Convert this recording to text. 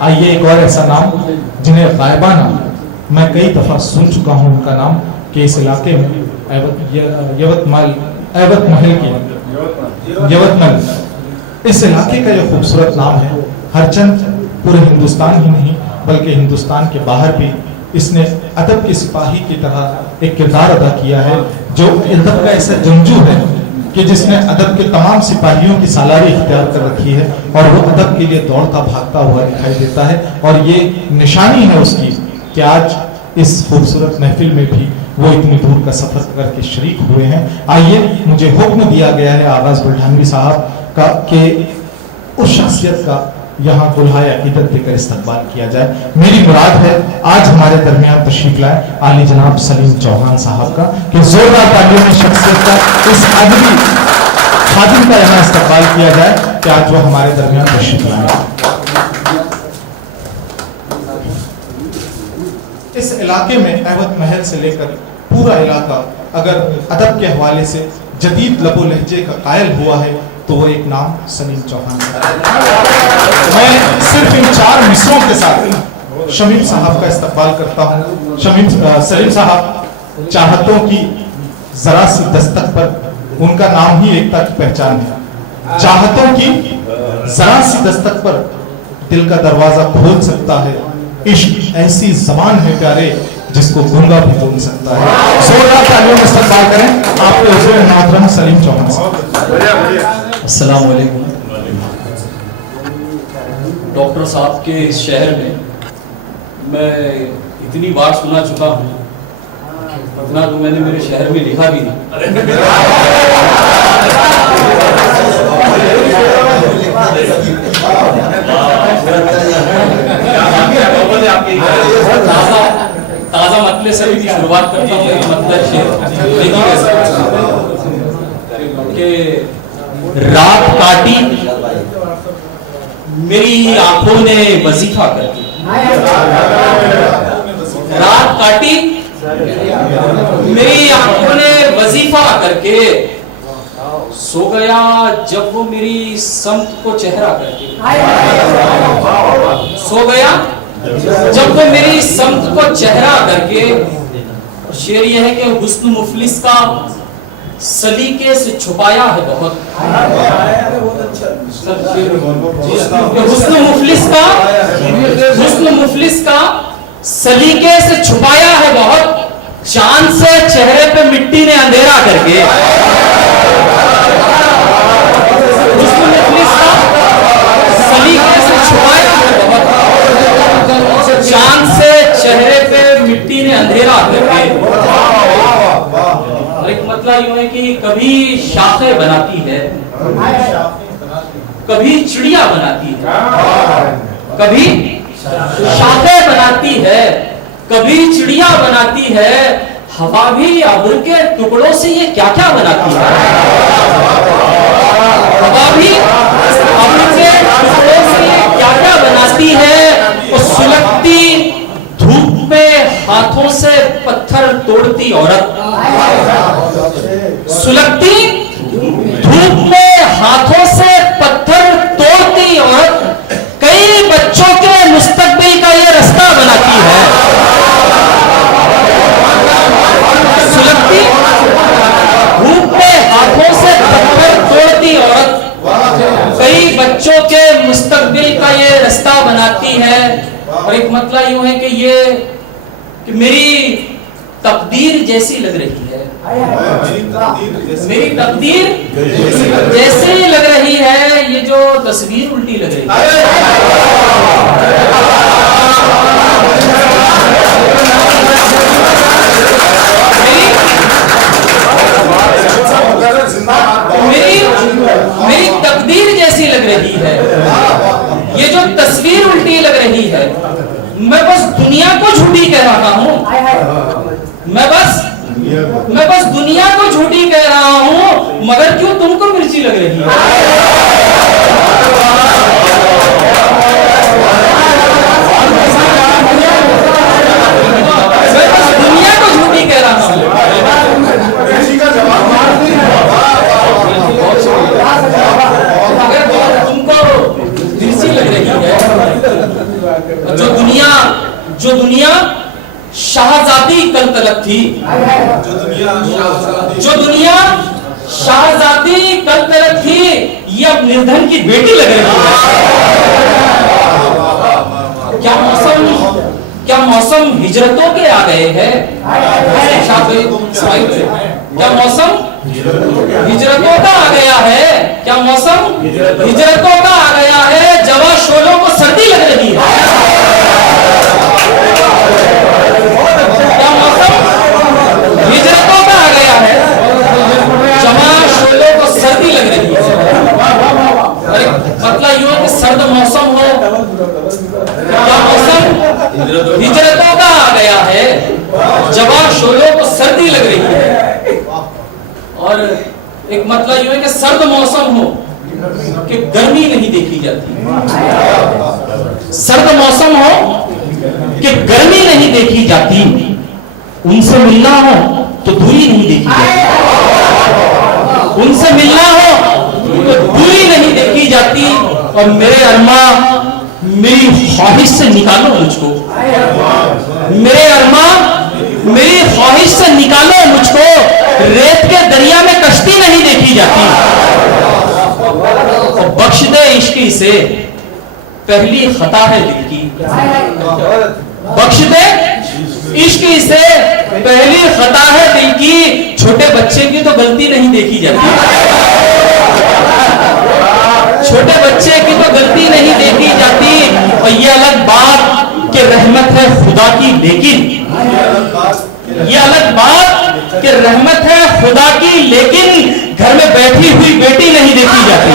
आइए एक और ऐसा नाम जिन्हें गायबाना मैं कई दफा सुन चुका हूं, उनका नाम कि इस इलाके में यवतमल इस इलाके का यह खूबसूरत नाम है। हरचंद पूरे हिंदुस्तान ही नहीं बल्कि हिंदुस्तान के बाहर भी इसने अदब के सिपाही की तरह एक किरदार अदा किया है, जो अदब का ऐसा जंगजू है कि जिसने अदब के तमाम सिपाहियों की सालारी इख्तियार कर रखी है और वो अदब के लिए दौड़ता भागता हुआ दिखाई देता है। और ये निशानी है उसकी कि आज इस खूबसूरत महफिल में भी वो इतनी दूर का सफर करके शरीक हुए हैं। आइए, मुझे हुक्म दिया गया है आगाज बुल्ढानवी साहब का कि उस शख्सियत का यहाँ दुल्हाए अकीदत देकर इस्तकबाल किया जाए। मेरी मुराद है आज हमारे दरमियान तशरीफ लाए आली जनाब सलीम चौहान साहब का कि जोरदार तालियों में शख्सियत का इस आदमी खादिम का यहाँ इस्तकबाल किया जाए कि आज वो हमारे दरमियान तशरीफ लाए। इस इलाके में अहमद महल से लेकर पूरा इलाका अगर अदब के हवाले से जदीद लबो लहजे का कायल हुआ है तो वो एक नाम सलीम चौहान है। मैं सिर्फ इन 4 मिसरों के साथ शमीम साहब का इस्तकबाल करता हूँ। सलीम साहब चाहतों की जरा सी दस्तक पर उनका नाम ही एकता की पहचान है। चाहतों की जरा सी दस्तक पर दिल का दरवाजा खोल सकता है। इश्क ऐसी ज़बान है प्यारे जिसको गूंगा भी बोल सकता है। जोरदार तालियों में इस्तकबाल करें आपके हुज़ूर मोहतरम सलीम चौहान साहब। अस्सलाम वालेकुम। डॉक्टर साहब के इस शहर में मैं इतनी बार सुना चुका हूँ, इतना तो मैंने मेरे शहर में लिखा भी नहीं। ताज़ा मतले से भी शुरुआत करता हूँ। मतलब कि रात काटी मेरी आंखों ने वजीफा करके, रात काटी मेरी आंखों ने वजीफा करके, सो गया जब वो मेरी समत को चेहरा करके, सो गया जब वो मेरी समत को चेहरा करके। शेर यह है कि हुस्न मुफलिस का सलीके से छुपाया है बहुत, हुस्न मुफलिस का सलीके से छुपाया है बहुत, चांद से चेहरे पे मिट्टी ने अंधेरा करके। हुस्न मुफलिस का सलीके से छुपाया है बहुत, चांद से चेहरे पे मिट्टी ने अंधेरा करके। एक मतलब यूं है कि कभी शाखें बनाती है, कभी चिड़िया बनाती है, कभी शाखें बनाती है, कभी चिड़िया बनाती है। हवा भी अब्र के टुकड़ों से ये क्या क्या बनाती है। हवा भी अब्र के टुकड़ों से ये क्या क्या बनाती है। वो सुलगती धूप में हाथों से पत्थर तोड़ती औरत, सुलगती धूप में हाथों से पत्थर तोड़ती औरत कई बच्चों के मुस्तकबिल का ये रास्ता बनाती है। सुलगती धूप में हाथों से पत्थर तोड़ती औरत कई बच्चों के मुस्तकबिल का ये रास्ता बनाती है। और एक मतलब यूं है कि ये कि मेरी तकदीर जैसी लग रही है, मेरी तकदीर जैसे लग रही है, ये जो तस्वीर उल्टी लग रही है। मेरी तकदीर जैसी लग रही है, ये जो तस्वीर उल्टी लग रही है। मैं बस दुनिया को झूठी कह रहा हूँ, मैं बस दुनिया को झूठी कह रहा हूँ, मगर क्यों तुमको मिर्ची लग रही है। मैं बस दुनिया को झूठी कह रहा हूँ। शाहजादी कल तलक थी, जो दुनिया शाहजादी कल तलक थी, ये अब निर्धन की बेटी लग रही है। क्या मौसम हिजरतों के आ गए हैं? क्या मौसम हिजरतों का आ गया है? क्या मौसम हिजरतों का आ गया है? जवा शोलों को सर्दी लग रही है। क्या मौसम हिजरतों का आ गया है? जवा शोलों को सर्दी लग रही है। अरे मतलब यूं है कि सर्द मौसम हो, क्या मौसम हिजरतों का आ गया है, जवा शोलों को सर्दी लग रही है। और एक मतलब यूं है कि सर्द मौसम हो कि गर्मी नहीं देखी जाती, सर्द मौसम हो कि गर्मी नहीं देखी जाती, उनसे मिलना हो तो दूरी नहीं देखी जाती, उनसे मिलना हो तो दूरी नहीं देखी जाती। और मेरे अरमा मेरी ख्वाहिश से निकालो मुझको, मेरे अरमा मेरी ख्वाहिश से निकालो मुझको, रेत के दरिया में कश्ती नहीं देखी जाती। और बख्श दे इश्की से पहली खता है दिल की, बख्श दे इश्की से पहली खता है दिल की। छोटे बच्चे की तो गलती नहीं देखी जाती, छोटे बच्चे की तो गलती नहीं देखी जाती। और ये अलग बात कि रहमत है खुदा की, लेकिन ये अलग बात कि रहमत है खुदा की, लेकिन घर में बैठी हुई बेटी नहीं देखी जाती।